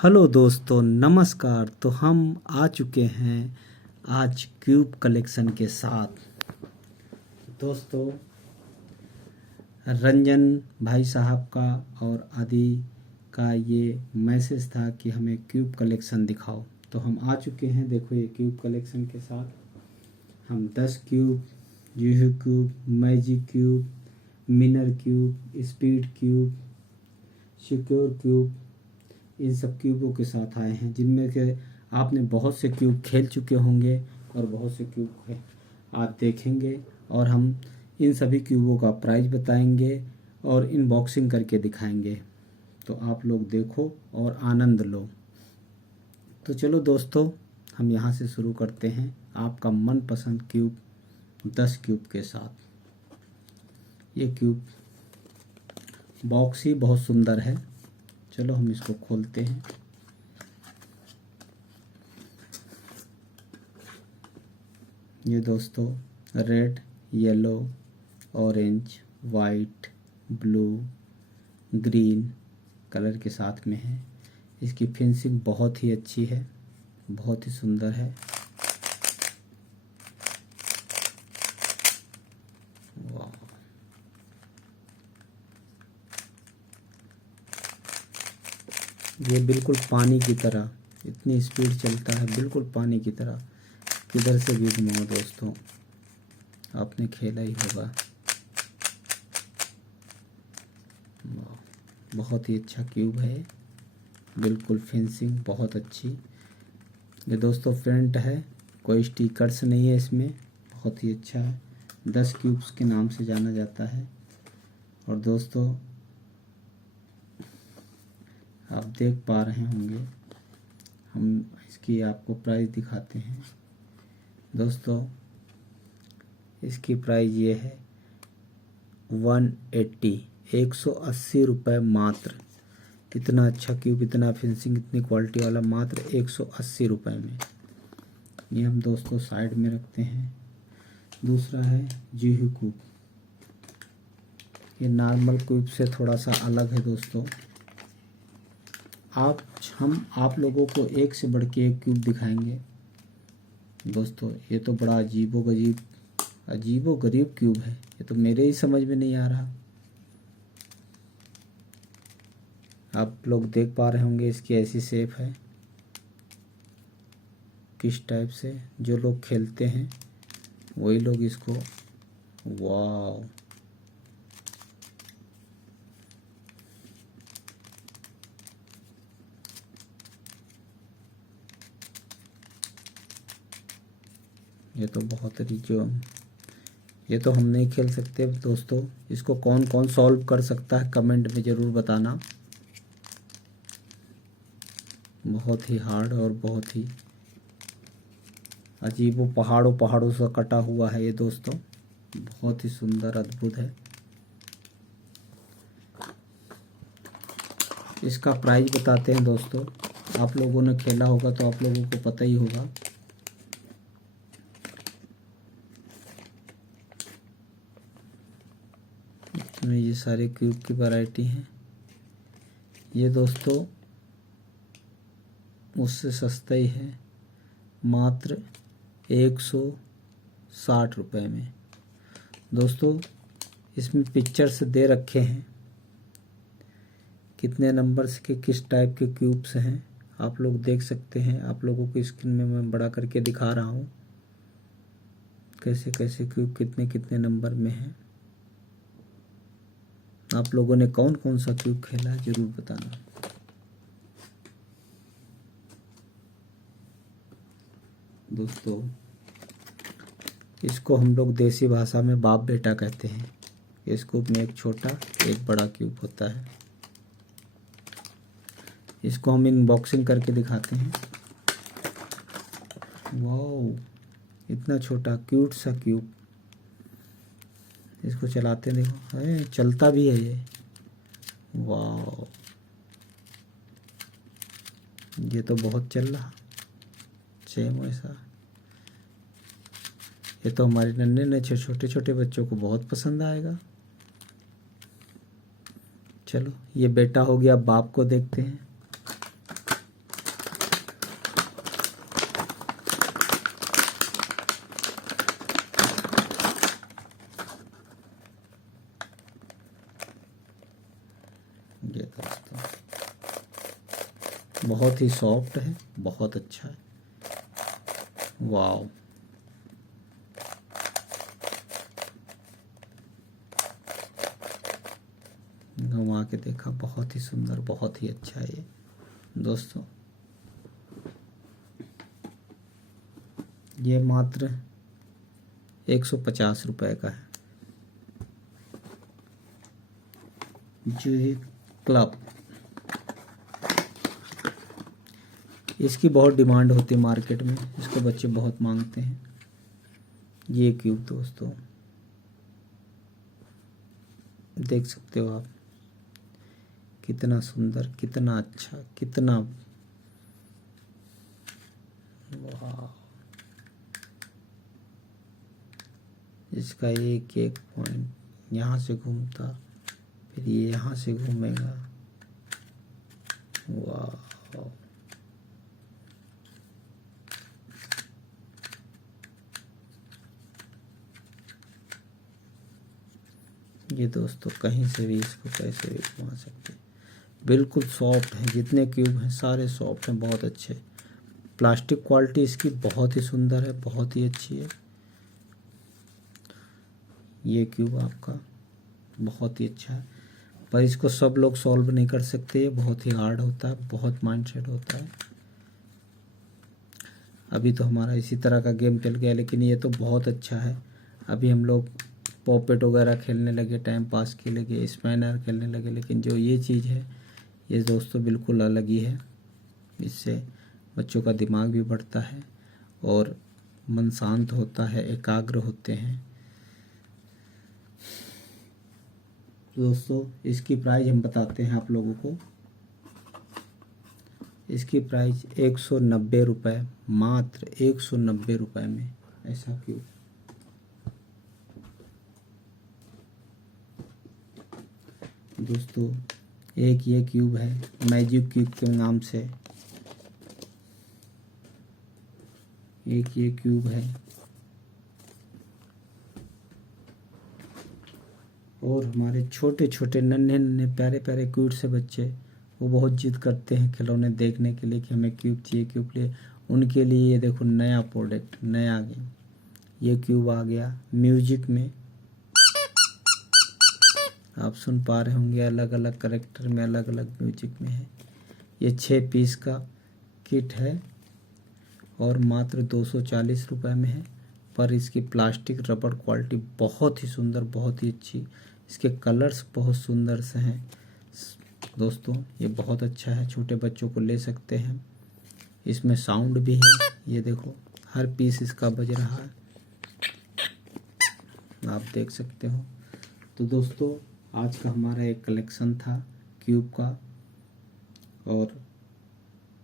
Hello दोस्तों, नमस्कार। तो हम आ चुके हैं आज क्यूब कलेक्शन के साथ। दोस्तों, रंजन भाई साहब का और आदि का ये मैसेज था कि हमें क्यूब कलेक्शन दिखाओ, तो हम आ चुके हैं। देखो, ये क्यूब कलेक्शन के साथ हम 10 क्यूब, यूहू cube, magic cube, mirror cube, speed cube, सिक्योर क्यूब, इन सब क्यूबों के साथ आए हैं, जिनमें के आपने बहुत से क्यूब खेल चुके होंगे और बहुत से क्यूब आप देखेंगे। और हम इन सभी क्यूबों का प्राइस बताएंगे और इनबॉक्सिंग करके दिखाएंगे, तो आप लोग देखो और आनंद लो। तो चलो दोस्तों, हम यहाँ से शुरू करते हैं आपका मनपसंद क्यूब 10 क्यूब के साथ। ये क्यूब बॉक्स ही बहुत सुंदर है। चलो हम इसको खोलते हैं। ये दोस्तों red, yellow, orange, white, blue, green colour के साथ में है। इसकी फिनिशिंग बहुत ही अच्छी है, बहुत ही सुंदर है। वाह, ये बिल्कुल पानी की तरह, इतनी स्पीड चलता है, बिल्कुल पानी की तरह। किधर से भी घुमाओ दोस्तों, आपने खेला ही होगा। वाह, बहुत ही अच्छा क्यूब है, बिल्कुल फिनिशिंग बहुत अच्छी। ये दोस्तों फ्रंट है, कोई स्टिकर्स नहीं है इसमें, बहुत ही अच्छा है। 10 क्यूब्स के नाम से जाना जाता है। और दोस्तों, आप देख पा रहे होंगे, हम इसकी आपको प्राइस दिखाते हैं। दोस्तों, इसकी प्राइस ये है 180 रुपये मात्र। इतना अच्छा क्यूब, इतना फिनिशिंग, इतनी क्वालिटी वाला मात्र 180 रुपये में। ये हम दोस्तों साइड में रखते हैं। दूसरा है जीहू क्यूब। ये नॉर्मल क्यूब से थोड़ा सा अलग है दोस्तों। हम आप लोगों को एक से बढ़ के एक क्यूब दिखाएंगे। दोस्तों, ये तो बड़ा अजीबो गरीब क्यूब है। ये तो मेरे ही समझ में नहीं आ रहा। आप लोग देख पा रहे होंगे, इसकी ऐसी शेप है, किस टाइप से जो लोग खेलते हैं वही लोग इसको। वाह, ये तो बहुत ये तो हम नहीं खेल सकते दोस्तों। इसको कौन कौन सॉल्व कर सकता है कमेंट में ज़रूर बताना। बहुत ही हार्ड और बहुत ही अजीब, वो पहाड़ों से कटा हुआ है ये दोस्तों। बहुत ही सुंदर, अद्भुत है। इसका प्राइस बताते हैं दोस्तों। आप लोगों ने खेला होगा तो आप लोगों को पता ही होगा। इसमें ये सारे क्यूब की वैरायटी हैं। ये दोस्तों उससे सस्ता ही है, मात्र 160 रुपये में। दोस्तों, इसमें पिक्चर्स दे रखे हैं, कितने नंबर्स के किस टाइप के क्यूब्स हैं, आप लोग देख सकते हैं। आप लोगों को स्क्रीन में मैं बड़ा करके दिखा रहा हूँ, कैसे कैसे क्यूब कितने कितने नंबर में हैं। आप लोगों ने कौन कौन सा क्यूब खेला है ज़रूर बताना। दोस्तों, इसको हम लोग देसी भाषा में बाप बेटा कहते हैं। इस क्यूब में एक छोटा एक बड़ा क्यूब होता है। इसको हम अनबॉक्सिंग करके दिखाते हैं। वाह, इतना छोटा क्यूट सा क्यूब। इसको चलाते देखो, अरे चलता भी है ये। वाह, ये तो बहुत चल रहा, सेम वैसा। ये तो हमारे नन्हे नन्हे छोटे छोटे बच्चों को बहुत पसंद आएगा। चलो, ये बेटा हो गया, बाप को देखते हैं। बहुत ही सॉफ्ट है, बहुत अच्छा है। वाव, घुमा के देखा, बहुत ही सुंदर, बहुत ही अच्छा है ये दोस्तों। ये मात्र 150 रुपये का है। जो ये क्लब, इसकी बहुत डिमांड होती है मार्केट में, इसको बच्चे बहुत मांगते हैं। ये क्यूब दोस्तों देख सकते हो आप, कितना सुंदर, कितना अच्छा, कितना वाह। इसका एक एक पॉइंट यहाँ से घूमता, फिर ये यहाँ से घूमेगा। वाह, ये दोस्तों कहीं से भी इसको कैसे भी घुमा सकते हैं। बिल्कुल सॉफ्ट है, जितने क्यूब हैं सारे सॉफ्ट हैं, बहुत अच्छे। प्लास्टिक क्वालिटी इसकी बहुत ही सुंदर है, बहुत ही अच्छी है। ये क्यूब आपका बहुत ही अच्छा है, पर इसको सब लोग सॉल्व नहीं कर सकते, ये बहुत ही हार्ड होता है, बहुत माइंडसेट होता है। अभी तो हमारा इसी तरह का गेम चल गया, लेकिन ये तो बहुत अच्छा है। अभी हम लोग पॉपेट वगैरह खेलने लगे, टाइम पास के लगे, स्पैनर खेलने लगे, लेकिन जो ये चीज़ है ये दोस्तों बिल्कुल अलग ही है। इससे बच्चों का दिमाग भी बढ़ता है और मन शांत होता है, एकाग्र होते हैं। दोस्तों इसकी प्राइस हम बताते हैं आप लोगों को। इसकी प्राइस 190 रुपये, मात्र 190 रुपये में ऐसा क्यूब। दोस्तों एक ये क्यूब है मैजिक क्यूब के नाम से, एक ये क्यूब है, और हमारे छोटे छोटे नन्हे नन्हे प्यारे प्यारे क्यूट से बच्चे, वो बहुत जिद करते हैं खिलौने देखने के लिए कि हमें क्यूब चाहिए, क्यूब लिए। उनके लिए ये देखो नया प्रोडक्ट, नया गेम, ये क्यूब आ गया म्यूजिक में। आप सुन पा रहे होंगे, अलग अलग कैरेक्टर में, अलग अलग म्यूजिक में है। ये 6 पीस का किट है और मात्र 240 रुपये में है, पर इसकी प्लास्टिक रबड़ क्वालिटी बहुत ही सुंदर, बहुत ही अच्छी। इसके कलर्स बहुत सुंदर से हैं दोस्तों, ये बहुत अच्छा है, छोटे बच्चों को ले सकते हैं। इसमें साउंड भी है, ये देखो हर पीस इसका बज रहा है, आप देख सकते हो। तो दोस्तों आज का हमारा एक कलेक्शन था क्यूब का, और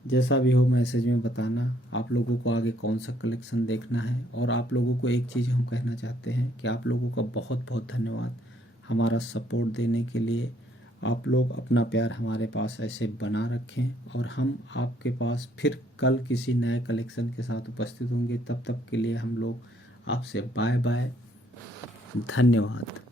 जैसा भी हो मैसेज में बताना आप लोगों को आगे कौन सा कलेक्शन देखना है। और आप लोगों को एक चीज़ हम कहना चाहते हैं कि आप लोगों का बहुत बहुत धन्यवाद हमारा सपोर्ट देने के लिए। आप लोग अपना प्यार हमारे पास ऐसे बना रखें, और हम आपके पास फिर कल किसी नए कलेक्शन के साथ उपस्थित होंगे। तब तक के लिए हम लोग आपसे बाय बाय, धन्यवाद।